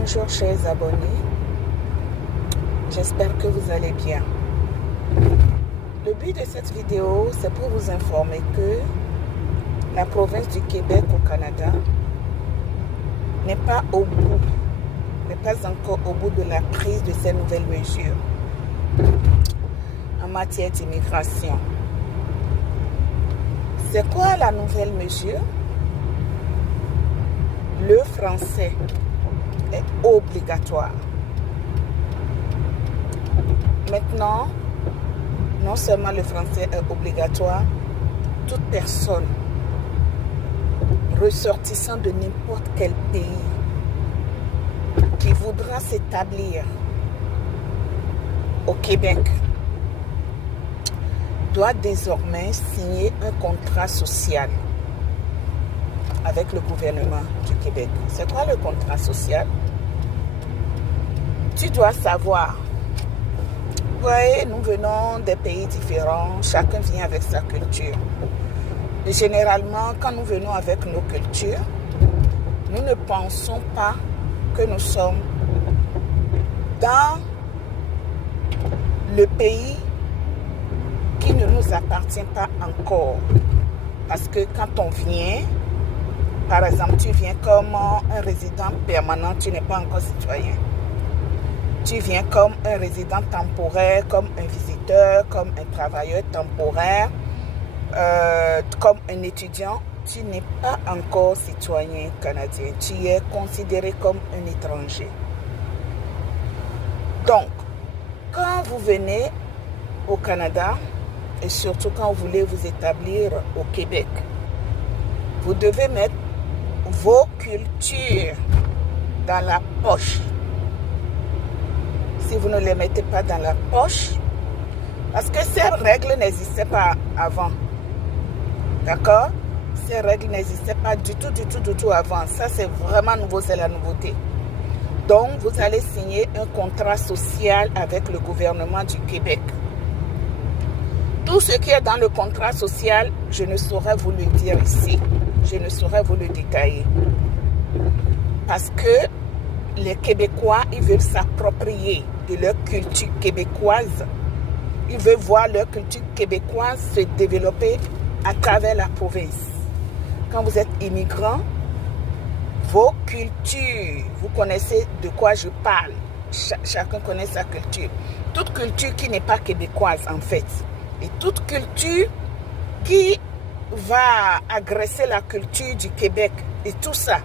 Bonjour chers abonnés, j'espère que vous allez bien. Le but de cette vidéo, c'est pour vous informer que la province du Québec au Canada n'est pas encore au bout de la prise de ces nouvelles mesures en matière d'immigration. C'est quoi la nouvelle mesure? Le français est obligatoire. Maintenant, non seulement le français est obligatoire, toute personne ressortissant de n'importe quel pays qui voudra s'établir au Québec doit désormais signer un contrat social avec le gouvernement du Québec. C'est quoi le contrat social? Tu dois savoir. Vous voyez, nous venons des pays différents, chacun vient avec sa culture. Et généralement, quand nous venons avec nos cultures, nous ne pensons pas que nous sommes dans le pays qui ne nous appartient pas encore. Parce que quand on vient, par exemple, tu viens comme un résident permanent, tu n'es pas encore citoyen. Tu viens comme un résident temporaire, comme un visiteur, comme un travailleur temporaire, comme un étudiant. Tu n'es pas encore citoyen canadien. Tu es considéré comme un étranger. Donc, quand vous venez au Canada, et surtout quand vous voulez vous établir au Québec, vous devez mettre vos cultures dans la poche. Si vous ne les mettez pas dans la poche, parce que ces règles n'existaient pas avant. D'accord? Ces règles n'existaient pas du tout avant. Ça, c'est vraiment nouveau, c'est la nouveauté. Donc, vous allez signer un contrat social avec le gouvernement du Québec. Tout ce qui est dans le contrat social, je ne saurais vous le dire ici. Je ne saurais vous le détailler. Parce que les Québécois, ils veulent s'approprier de leur culture québécoise. Ils veulent voir leur culture québécoise se développer à travers la province. Quand vous êtes immigrant, vos cultures, vous connaissez de quoi je parle. Chacun connaît sa culture. Toute culture qui n'est pas québécoise, en fait. Et toute culture qui va agresser la culture du Québec et tout ça,